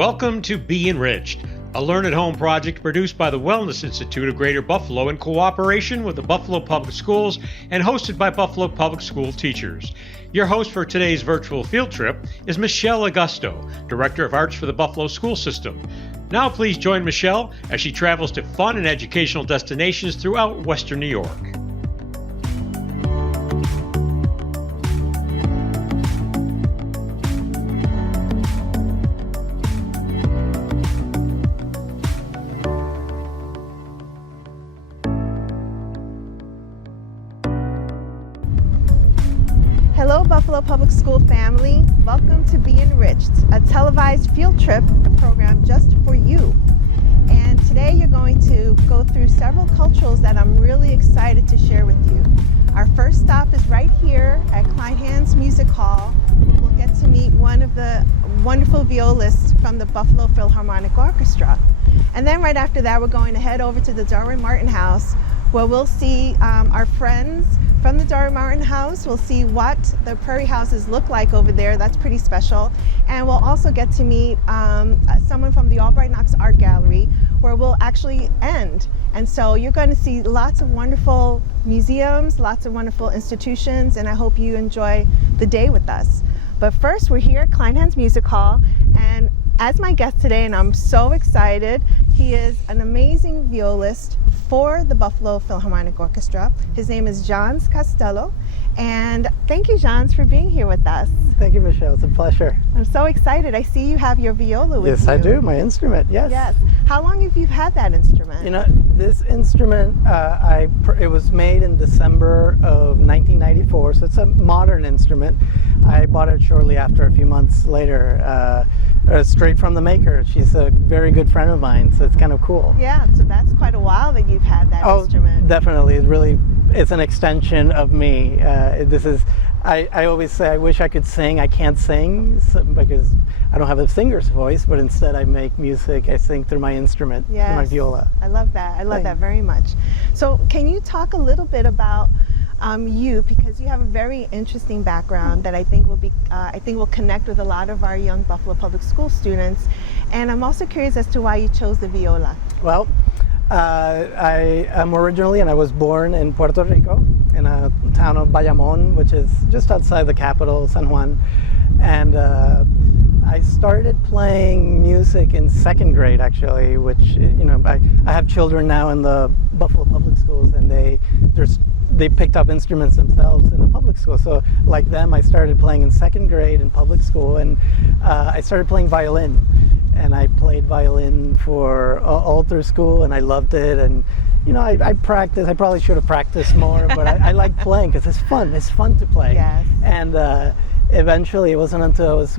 Welcome to BeEnriched, a learn-at-home project produced by the Wellness Institute of Greater Buffalo in cooperation with the Buffalo Public Schools and hosted by Buffalo Public School teachers. Your host for today's virtual field trip is Michele Agosto, Director of Arts for the Buffalo School System. Now please join Michele as she travels to fun and educational destinations throughout Western New York. Hello, Buffalo Public School family. Welcome to BeEnriched, a televised field trip program just for you. And today you're going to go through several culturals that I'm really excited to share with you. Our first stop is right here at Kleinhans Music Hall. We'll get to meet one of the wonderful violists from the Buffalo Philharmonic Orchestra. And then right after that, we're going to head over to the Darwin Martin House, where we'll see our friends from the Darwin Martin House. We'll see what the prairie houses look like over there. That's pretty special. And we'll also get to meet someone from the Albright Knox Art Gallery, where we'll actually end. And so you're going to see lots of wonderful museums, lots of wonderful institutions, and I hope you enjoy the day with us. But first, we're here at Kleinhans Music Hall, and as my guest today, and I'm so excited, he is an amazing violist for the Buffalo Philharmonic Orchestra. His name is Jans Costello, and thank you, Jans, for being here with us. Thank you, Michele. It's a pleasure. I'm so excited. I see you have your viola with you. Yes, I do. My instrument, yes. Yes. How long have you had that instrument? You know, this instrument, it was made in December of 1994, so it's a modern instrument. I bought it shortly after, a few months later, straight from the maker. She's a very good friend of mine, so it's kind of cool. Yeah, so that's quite a while that you've had that instrument. Definitely. It's an extension of me. I always say I wish I could sing. I can't sing because I don't have a singer's voice, but instead I make music. I sing through my instrument, through my viola. I love that. I love that very much. So can you talk a little bit about you, because you have a very interesting background that I think will connect with a lot of our young Buffalo Public School students. And I'm also curious as to why you chose the viola. Well, I am originally, and I was born in Puerto Rico, in a town of Bayamon, which is just outside the capital, San Juan. And I started playing music in second grade, actually, which, you know, I have children now in the Buffalo Public Schools, and they picked up instruments themselves in the public school. So like them, I started playing in second grade in public school, and I started playing violin. And I played violin for all through school, and I loved it. And you know, I practiced. I probably should have practiced more, but I like playing because it's fun. It's fun to play. Yes. And eventually, it wasn't until it was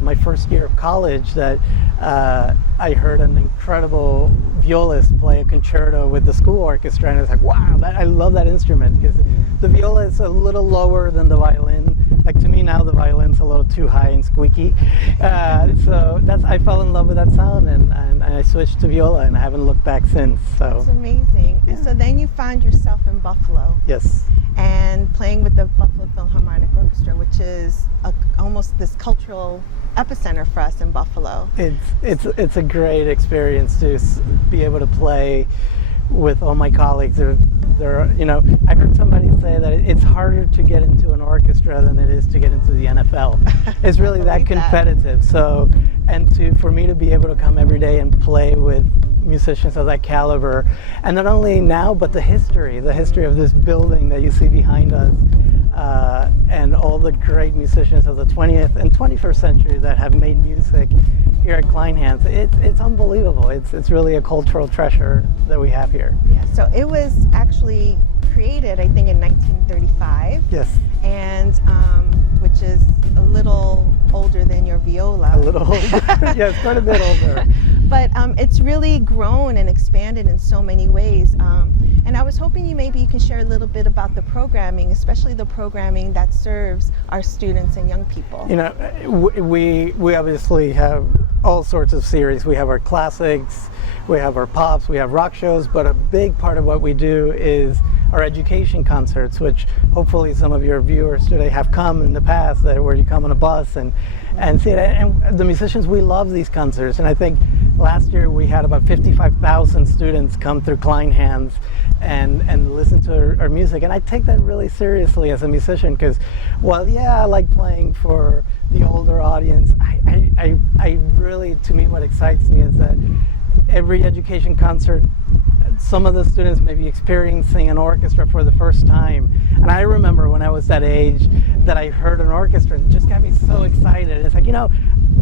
my first year of college that I heard an incredible violist play a concerto with the school orchestra, and I was like, wow, I love that instrument, because the viola is a little lower than the violin. Like, to me now, the violin's a little too high and squeaky. So I fell in love with that sound, and I switched to viola, and I haven't looked back since. So that's amazing. Yeah. And so then you found yourself in Buffalo. Yes. And playing with the Buffalo Philharmonic Orchestra, which is almost this cultural epicenter for us in Buffalo. It's a great experience to be able to play with all my colleagues. They're, you know, I heard somebody say that it's harder to get into an orchestra than it is to get into the NFL. It's really that competitive. So, and for me to be able to come every day and play with musicians of that caliber, and not only now, but the history of this building that you see behind us, and all the great musicians of the 20th and 21st century that have made music here at Kleinhans. It's unbelievable. It's really a cultural treasure that we have here. Yeah, so it was actually created, I think, in 1935. Yes. And which is a little older than your viola. A little older. Yes, quite a bit older. But it's really grown and expanded in so many ways. And I was hoping you can share a little bit about the programming, especially the programming that serves our students and young people. You know, we obviously have all sorts of series. We have our classics, we have our pops, we have rock shows, but a big part of what we do is our education concerts, which hopefully some of your viewers today have come in the past, where you come on a bus and see it. And the musicians, we love these concerts. And I think last year we had about 55,000 students come through Kleinhans and listen to our music. And I take that really seriously as a musician, because, well, yeah, I like playing for the older audience. I really, to me, what excites me is that every education concert, some of the students may be experiencing an orchestra for the first time. And I remember when I was that age that I heard an orchestra, and it just got me so excited. It's like,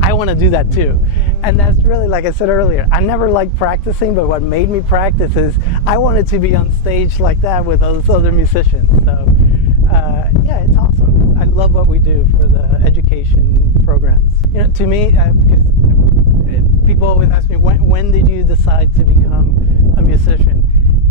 I want to do that too. And that's really, like I said earlier, I never liked practicing, but what made me practice is I wanted to be on stage like that with those other musicians. So yeah, it's awesome. I love what we do for the education programs. To me, because people always ask me, when did you decide to become a musician?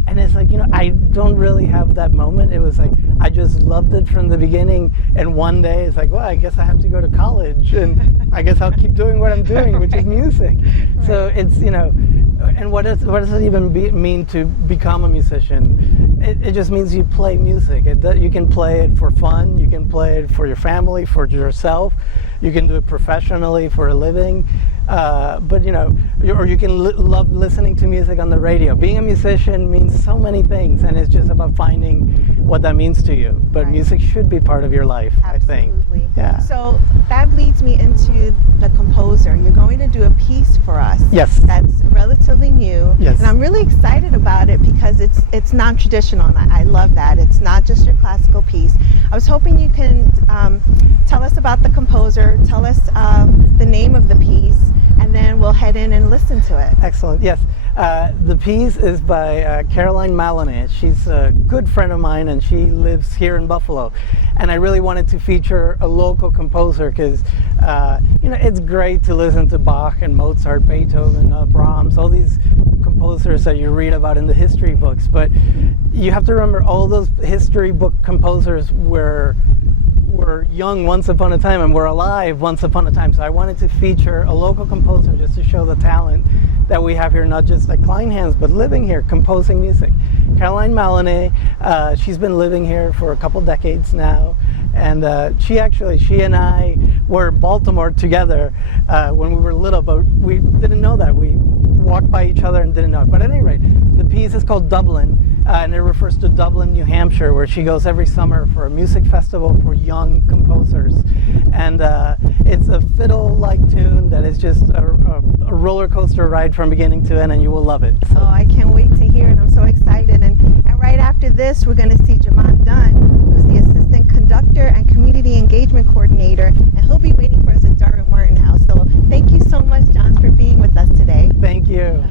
And it's like, I don't really have that moment. It was like, I just loved it from the beginning. And one day it's like, well, I guess I have to go to college, and I guess I'll keep doing what I'm doing, which is music. Right. So it's, and what does it even mean to become a musician? It just means you play music. You can play it for fun. You can play it for your family, for yourself. You can do it professionally for a living. But or you can love listening to music on the radio. Being a musician means so many things, and it's just about finding what that means to you. But right. Music should be part of your life, Absolutely. I think. Yeah. So that leads me into the composer. You're going to do a piece for us. Yes. That's relatively new. Yes. And I'm really excited about it because it's non-traditional, and I love that. It's not just your classical piece. I was hoping you can tell us about the composer, tell us the name of the piece, and then we'll head in and listen to it. Excellent. Yes. The piece is by Caroline Maloney. She's a good friend of mine, and she lives here in Buffalo. And I really wanted to feature a local composer because, it's great to listen to Bach and Mozart, Beethoven, Brahms, all these composers that you read about in the history books. But you have to remember, all those history book composers were young once upon a time and were alive once upon a time. So I wanted to feature a local composer just to show the talent that we have here, not just at Kleinhans, but living here, composing music. Caroline Maloney, she's been living here for a couple decades now. And she and I were in Baltimore together when we were little, but we didn't know that. We walked by each other and didn't know it. But at any rate, the piece is called Dublin. And it refers to Dublin, New Hampshire, where she goes every summer for a music festival for young composers. And it's a fiddle-like tune that is just a roller coaster ride from beginning to end, and you will love it. So. Oh, I can't wait to hear it. I'm so excited. And right after this, we're going to see Jaman Dunn, who's the assistant conductor and community engagement coordinator, and he'll be waiting for us at Darwin Martin House. So thank you so much, John, for being with us today. Thank you.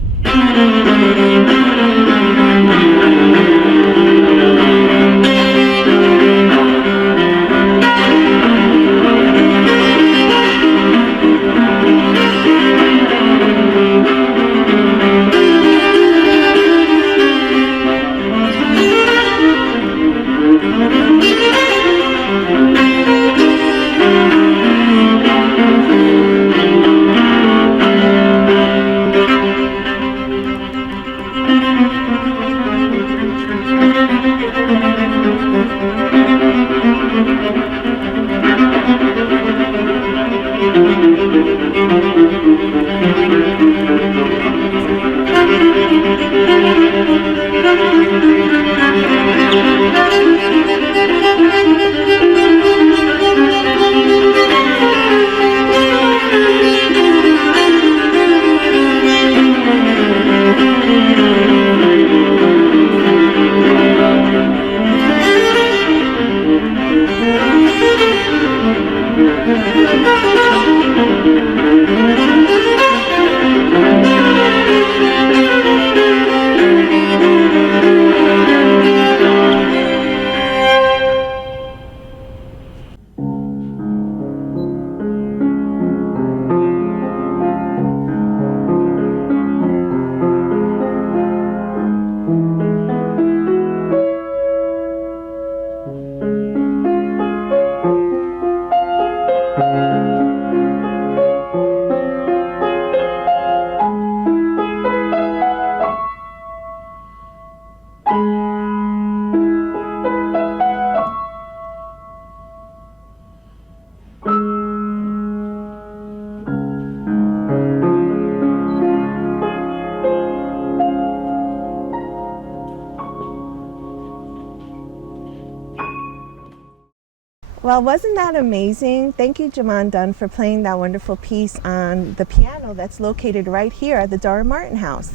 Well, wasn't that amazing? Thank you, Jaman Dunn, for playing that wonderful piece on the piano that's located right here at the Darwin Martin House.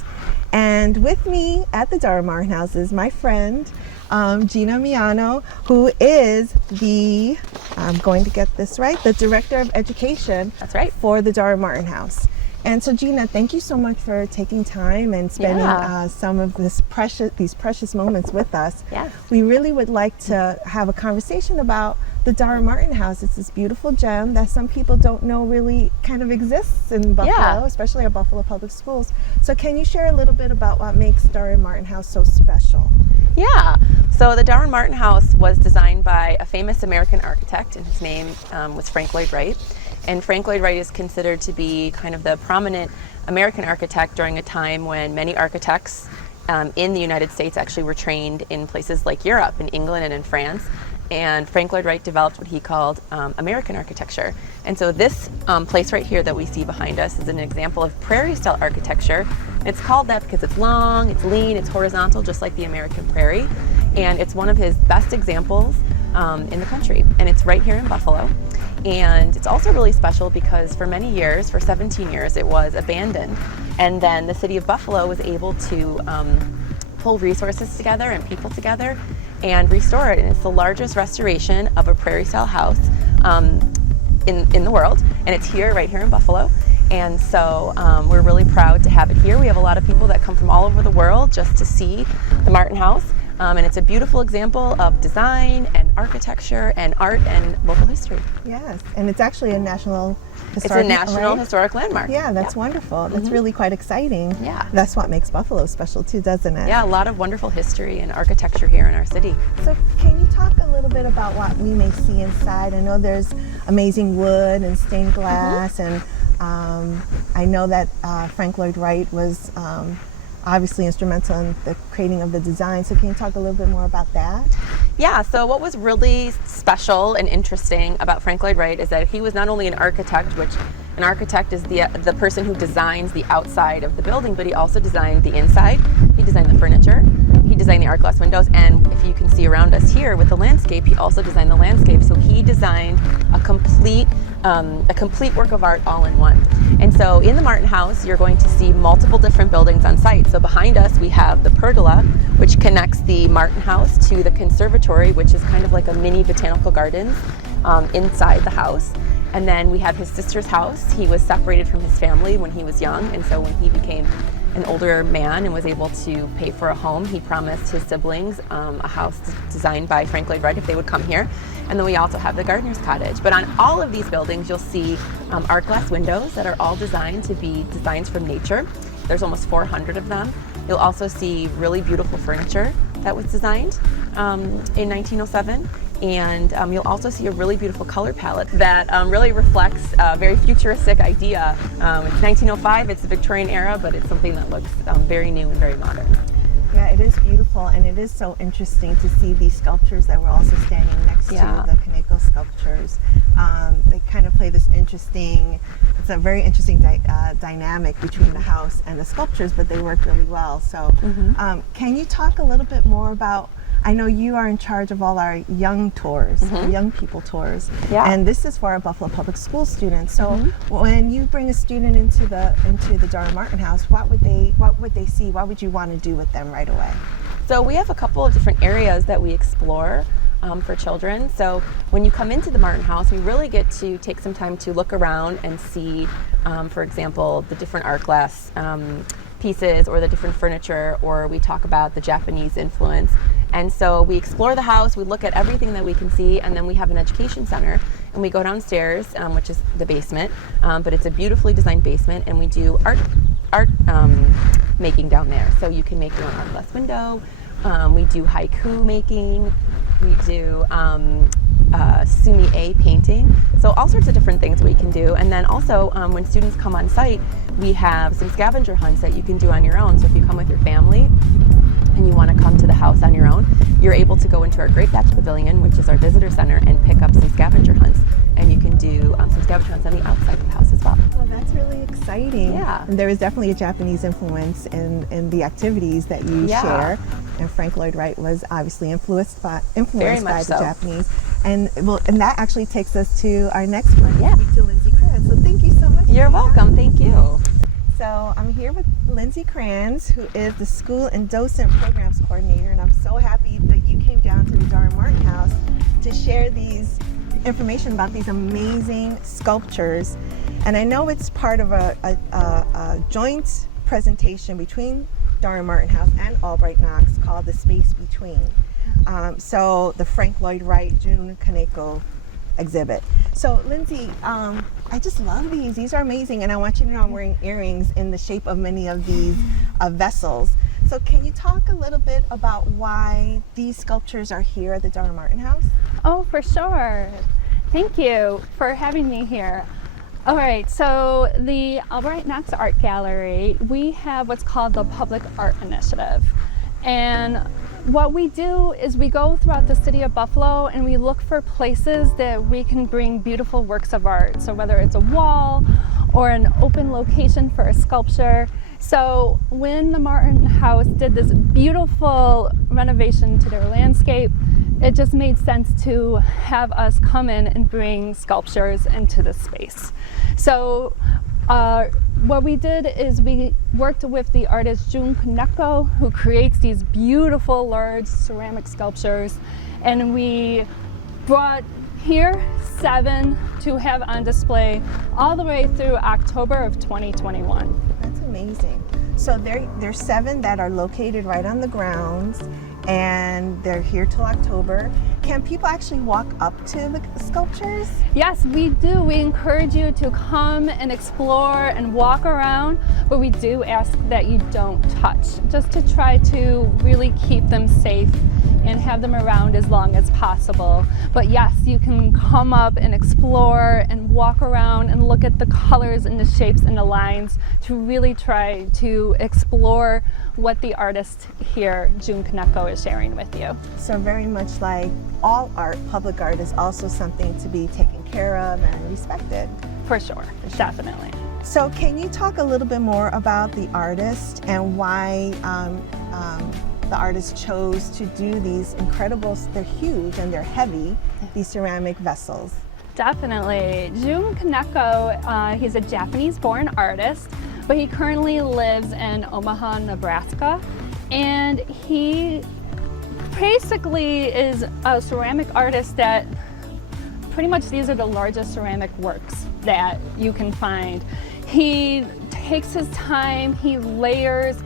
And with me at the Darwin Martin House is my friend, Gina Miano, who is the, I'm going to get this right, the Director of Education. That's right. For the Darwin Martin House. And so, Gina, thank you so much for taking time and spending some of these precious moments with us. Yeah. We really would like to have a conversation about the Darwin Martin House. It's this beautiful gem that some people don't know really kind of exists in Buffalo, especially our Buffalo Public Schools. So can you share a little bit about what makes Darwin Martin House so special? Yeah, so the Darwin Martin House was designed by a famous American architect, and his name was Frank Lloyd Wright. And Frank Lloyd Wright is considered to be kind of the prominent American architect during a time when many architects in the United States actually were trained in places like Europe, in England and in France. And Frank Lloyd Wright developed what he called American architecture. And so this place right here that we see behind us is an example of prairie style architecture. It's called that because it's long, it's lean, it's horizontal, just like the American prairie. And it's one of his best examples in the country. And it's right here in Buffalo. And it's also really special because for many years, for 17 years, it was abandoned. And then the city of Buffalo was able to pull resources together and people together and restore it. And it's the largest restoration of a prairie style house in the world. And it's here, right here in Buffalo. And so we're really proud to have it here. We have a lot of people that come from all over the world just to see the Martin House. And it's a beautiful example of design and architecture and art and local history. Yes, and it's actually a national historic, it's a national historic landmark. Yeah, that's wonderful. That's really quite exciting. Yeah. That's what makes Buffalo special too, doesn't it? Yeah, a lot of wonderful history and architecture here in our city. So can you talk a little bit about what we may see inside? I know there's amazing wood and stained glass, and I know that Frank Lloyd Wright was obviously instrumental in the creating of the design. So can you talk a little bit more about that? Yeah, so what was really special and interesting about Frank Lloyd Wright is that he was not only an architect, which an architect is the person who designs the outside of the building, but he also designed the inside. He designed the furniture, he designed the art glass windows, and if you can see around us here with the landscape, he also designed the landscape. So he designed a complete work of art all in one. And so in the Martin House, you're going to see multiple different buildings on site. So behind us, we have the pergola, which connects the Martin House to the conservatory, which is kind of like a mini botanical gardens inside the house. And then we have his sister's house. He was separated from his family when he was young, and so when he became an older man and was able to pay for a home, he promised his siblings a house designed by Frank Lloyd Wright if they would come here. And then we also have the gardener's cottage. But on all of these buildings, you'll see art glass windows that are all designed to be designs from nature. There's almost 400 of them. You'll also see really beautiful furniture that was designed in 1907. And you'll also see a really beautiful color palette that really reflects a very futuristic idea. It's 1905, it's the Victorian era, but it's something that looks very new and very modern. Yeah, it is beautiful, and it is so interesting to see these sculptures that we're also standing next to, the Kaneko sculptures. They kind of play this interesting, it's a very interesting dynamic between the house and the sculptures, but they work really well. So can you talk a little bit more about, I know you are in charge of all our young tours, young people tours, and this is for our Buffalo Public School students. So when you bring a student into the Darwin Martin House, what would they see? What would you want to do with them right away? So we have a couple of different areas that we explore for children. So when you come into the Martin House, we really get to take some time to look around and see, for example, the different art glass pieces or the different furniture, or we talk about the Japanese influence. And so we explore the house, we look at everything that we can see, and then we have an education center, and we go downstairs, which is the basement, but it's a beautifully designed basement, and we do art making down there. So you can make your own art glass window, we do haiku making, we do sumi-e painting, so all sorts of different things we can do. And then also when students come on site, we have some scavenger hunts that you can do on your own. So if you come with your family and you want to come to the house on your own, you're able to go into our Great Batch Pavilion, which is our visitor center, and pick up some scavenger hunts. And you can do some scavenger hunts on the outside of the house as well. Well, that's really exciting. Yeah. And there is definitely a Japanese influence in the activities that you share. And Frank Lloyd Wright was obviously influenced by the Japanese. And that actually takes us to our next one. Yeah. To Lindsay Kranz. So thank you so much. You're welcome. Thank you. So I'm here with Lindsay Kranz, who is the School and Docent Programs Coordinator, and I'm so happy that you came down to the Darwin Martin House to share these information about these amazing sculptures. And I know it's part of a joint presentation between Darwin Martin House and Albright Knox called The Space Between. So the Frank Lloyd Wright, June Kaneko exhibit. So Lindsay, I just love these. These are amazing, and I want you to know I'm wearing earrings in the shape of many of these vessels. So can you talk a little bit about why these sculptures are here at the Darwin Martin House? Oh, for sure. Thank you for having me here. All right, so the Albright Knox Art Gallery, we have what's called the Public Art Initiative. And what we do is we go throughout the city of Buffalo and we look for places that we can bring beautiful works of art. So whether it's a wall or an open location for a sculpture. So when the Martin House did this beautiful renovation to their landscape, it just made sense to have us come in and bring sculptures into the space. So what we did is we worked with the artist June Kaneko, who creates these beautiful large ceramic sculptures, and we brought here 7 to have on display all the way through October of 2021. That's amazing. So there's 7 that are located right on the grounds, and they're here till October. Can people actually walk up to the sculptures? Yes, we do. We encourage you to come and explore and walk around, but we do ask that you don't touch, just to try to really keep them safe and have them around as long as possible. But yes, you can come up and explore and walk around and look at the colors and the shapes and the lines to really try to explore what the artist here, June Kaneko, is sharing with you. So very much like all art, public art is also something to be taken care of and respected. For sure, definitely. So can you talk a little bit more about the artist and why the artist chose to do these incredible, they're huge and they're heavy, these ceramic vessels? Definitely. June Kaneko, he's a Japanese-born artist, but he currently lives in Omaha, Nebraska, and he basically is a ceramic artist that pretty much these are the largest ceramic works that you can find. He takes his time, he layers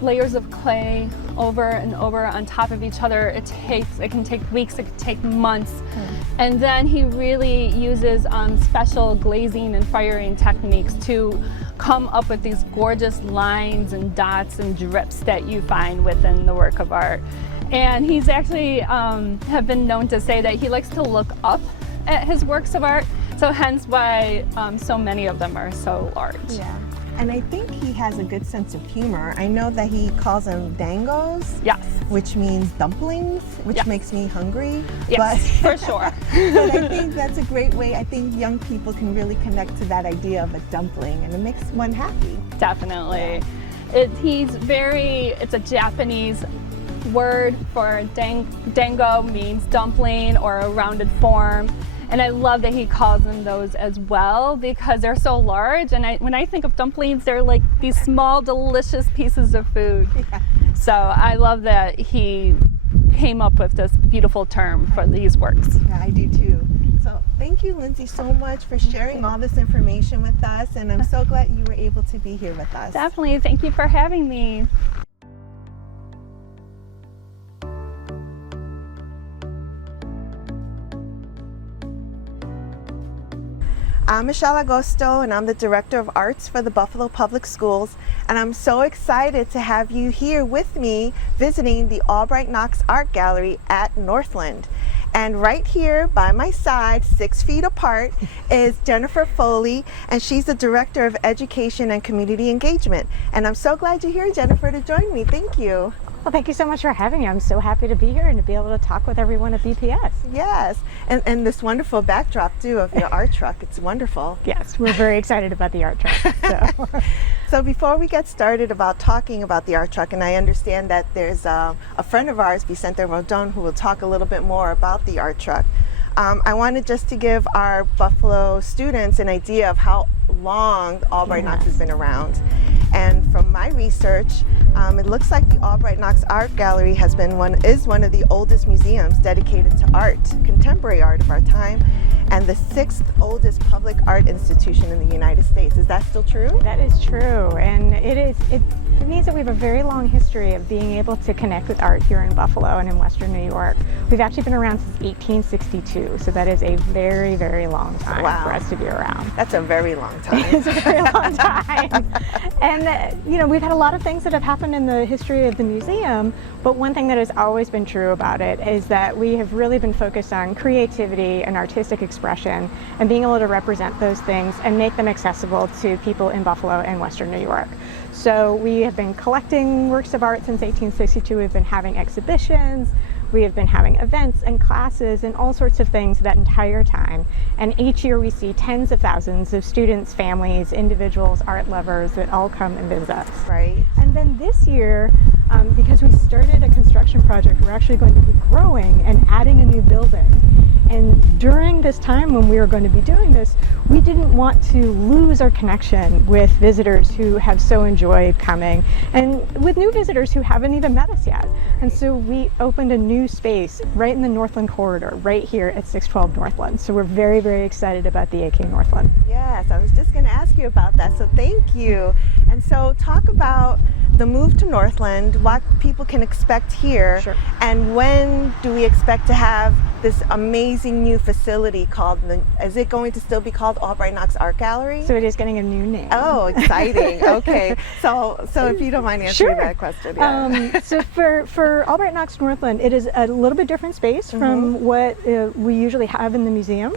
layers of clay over and over on top of each other. It can take weeks, it can take months. And then he really uses special glazing and firing techniques to come up with these gorgeous lines and dots and drips that you find within the work of art. And he's actually have been known to say that he likes to look up at his works of art, so hence why so many of them are so large. Yeah. And I think he has a good sense of humor. I know that he calls them dangos, Yes. which means dumplings, which Yes. makes me hungry. Yes, for sure. But I think that's a great way. I think young people can really connect to that idea of a dumpling, and it makes one happy. Definitely. It's a Japanese word for dango, means dumpling or a rounded form. And I love that he calls them those as well because they're so large. And when I think of dumplings, they're like these small, delicious pieces of food. Yeah. So I love that he came up with this beautiful term for these works. Yeah, I do too. So thank you, Lindsay, so much for sharing all this information with us. And I'm so glad you were able to be here with us. Definitely. Thank you for having me. I'm Michele Agosto, and I'm the Director of Arts for the Buffalo Public Schools, and I'm so excited to have you here with me visiting the Albright Knox Art Gallery at Northland. And right here by my side, 6 feet apart, is Jennifer Foley, and she's the Director of Education and Community Engagement. And I'm so glad you're here, Jennifer, to join me. Thank you. Well, thank you so much for having me. I'm so happy to be here and to be able to talk with everyone at BPS. Yes, and this wonderful backdrop too of your art truck. It's wonderful. Yes, we're very excited about the art truck. So before we get started about talking about the art truck, and I understand that there's a friend of ours, Vicente Rodon, who will talk a little bit more about the art truck. I wanted just to give our Buffalo students an idea of how long Albright Knox has been around. And from my research, it looks like the Albright Knox Art Gallery is one of the oldest museums dedicated to art, contemporary art of our time, and the 6th oldest public art institution in the United States. Is that still true? That is true, and it means that we have a very long history of being able to connect with art here in Buffalo and in Western New York. We've actually been around since 1862, so that is a very, very long time for us to be around. That's a very long time. It's a very long time. And you know, we've had a lot of things that have happened in the history of the museum, but one thing that has always been true about it is that we have really been focused on creativity and artistic expression and being able to represent those things and make them accessible to people in Buffalo and Western New York. So we have been collecting works of art since 1862. We've been having exhibitions. We have been having events and classes and all sorts of things that entire time. And each year we see tens of thousands of students, families, individuals, art lovers that all come and visit us. Right. And then this year, because we started a construction project, we're actually going to be growing and adding a new building. And during this time when we were going to be doing this, we didn't want to lose our connection with visitors who have so enjoyed coming and with new visitors who haven't even met us yet. And so we opened a new space right in the Northland corridor, right here at 612 Northland. So we're very, very excited about the AK Northland. Yes, I was just going to ask you about that, so thank you. And so talk about the move to Northland, what people can expect here, Sure. And when do we expect to have this amazing new facility called, is it going to still be called Albright Knox Art Gallery? So it is getting a new name. Oh, exciting. Okay. So if you don't mind answering that question. Yeah. So for Albright Knox Northland, it is a little bit different space from what we usually have in the museum.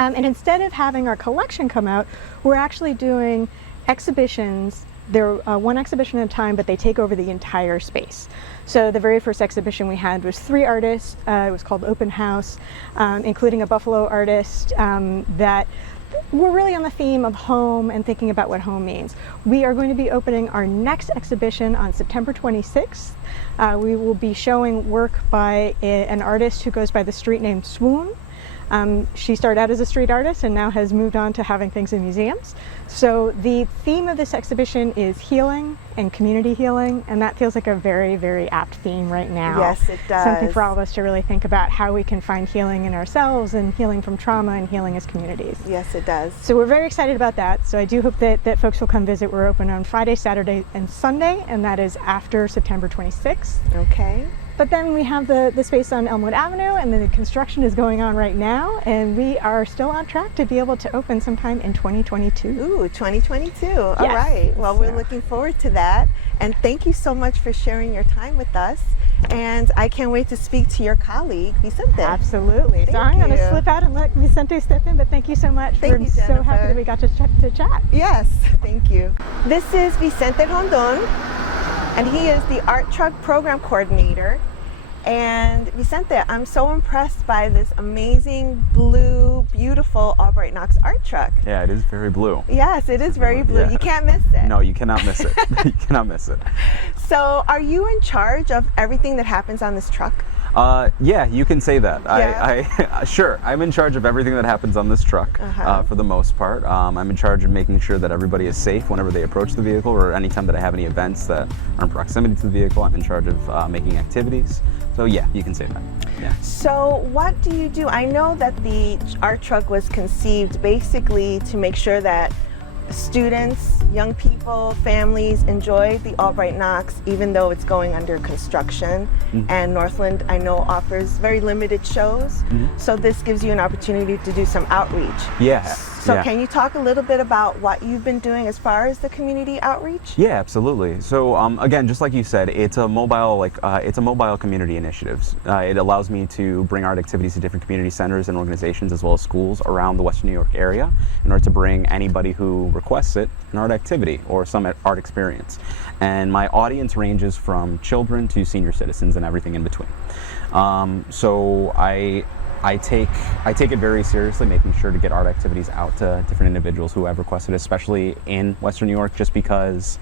And instead of having our collection come out, we're actually doing exhibitions. They're one exhibition at a time, but they take over the entire space. So the very first exhibition we had was 3 artists. It was called Open House, including a Buffalo artist that were really on the theme of home and thinking about what home means. We are going to be opening our next exhibition on September 26th. We will be showing work by an artist who goes by the street name Swoon. She started out as a street artist and now has moved on to having things in museums. So the theme of this exhibition is healing and community healing, and that feels like a very, very apt theme right now. Yes, it does. Something for all of us to really think about how we can find healing in ourselves and healing from trauma and healing as communities. Yes, it does. So we're very excited about that. So I do hope that folks will come visit. We're open on Friday, Saturday, and Sunday, and that is after September 26th. Okay. But then we have the space on Elmwood Avenue, and then the construction is going on right now, and we are still on track to be able to open sometime in 2022. Ooh, 2022. All right. Well, we're looking forward to that. And thank you so much for sharing your time with us. And I can't wait to speak to your colleague, Vicente. Absolutely. So I'm going to slip out and let Vicente step in, but thank you so much. Thank you, Jennifer. So happy that we got to chat. Yes, thank you. This is Vicente Rondon, and he is the Art Truck Program Coordinator. And Vicente, I'm so impressed by this amazing blue, beautiful Albright Knox art truck. Yeah, it is very blue. Yes, it is very blue. Yeah. You can't miss it. No, you cannot miss it. You cannot miss it. So are you in charge of everything that happens on this truck? Yeah, you can say that. Yeah. Sure, I'm in charge of everything that happens on this truck for the most part. I'm in charge of making sure that everybody is safe whenever they approach the vehicle, or anytime that I have any events that are in proximity to the vehicle. I'm in charge of making activities. So yeah, you can say that. Yeah. So what do you do? I know that the art truck was conceived basically to make sure that students, young people, families enjoy the Albright Knox, even though it's going under construction. And Northland, I know, offers very limited shows. So this gives you an opportunity to do some outreach. Yeah. So Yeah. can you talk a little bit about what you've been doing as far as the community outreach? Yeah, absolutely. So again, just like you said, it's a mobile community initiative. It allows me to bring art activities to different community centers and organizations as well as schools around the Western New York area in order to bring anybody who requests it an art activity or some art experience. And my audience ranges from children to senior citizens and everything in between. So I take it very seriously, making sure to get art activities out to different individuals who have requested, especially in Western New York, just because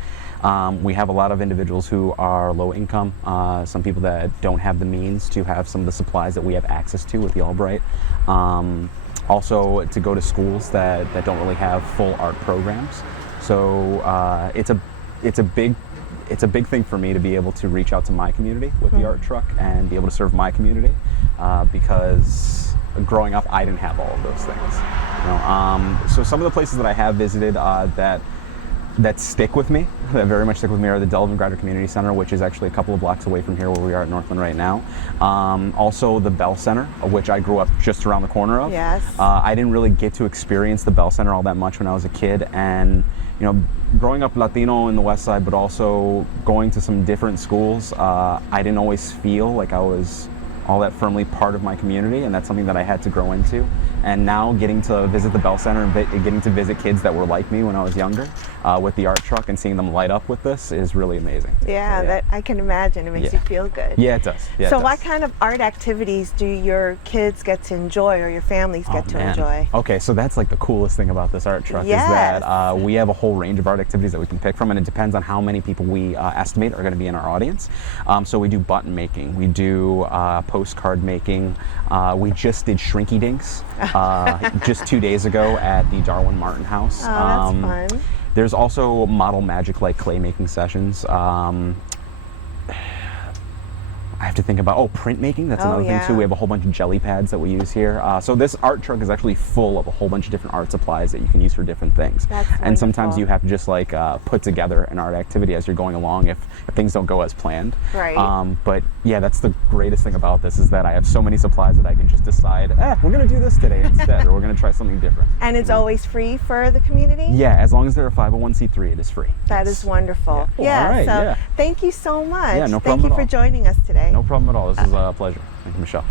we have a lot of individuals who are low income, some people that don't have the means to have some of the supplies that we have access to with the Albright. Also to go to schools that don't really have full art programs. So it's a big thing for me to be able to reach out to my community with the art truck and be able to serve my community, because growing up I didn't have all of those things. You know, so some of the places that I have visited that stick with me, that very much stick with me, are the Delvin Grider Community Center, which is actually a couple of blocks away from here where we are at Northland right now. Also the Bell Center, which I grew up just around the corner of. Yes. I didn't really get to experience the Bell Center all that much when I was a kid, and you know, growing up Latino in the West Side, but also going to some different schools, I didn't always feel like I was all that firmly part of my community, and that's something that I had to grow into. And now getting to visit the Bell Center and getting to visit kids that were like me when I was younger with the art truck and seeing them light up with this is really amazing. Yeah, So, that I can imagine. It makes you feel good. Yeah, it does. Yeah, So it what does. kind of art activities do your kids get to enjoy, or your families get to Man. enjoy? Okay, so that's like the coolest thing about this art truck, Yes. is that we have a whole range of art activities that we can pick from, and it depends on how many people we estimate are going to be in our audience. So we do button making, we do postcard making, we just did Shrinky Dinks just 2 days ago at the Darwin Martin House. Oh, that's fun. There's also model magic, like clay making sessions. I have to think about, printmaking, that's another thing too. We have a whole bunch of jelly pads that we use here. So this art truck is actually full of a whole bunch of different art supplies that you can use for different things. That's and sometimes wonderful. you have to just like put together an art activity as you're going along if things don't go as planned. Right. But yeah, that's the greatest thing about this, is that I have so many supplies that I can just decide, we're gonna do this today instead, or we're gonna try something different. And it's always free for the community? Yeah, as long as they're a 501c3, it is free. That is wonderful. Yeah. All right, so yeah. thank you so much. Yeah, no Thank problem you at for all. joining us today. No problem at all. This is a pleasure. Thank you, Michelle.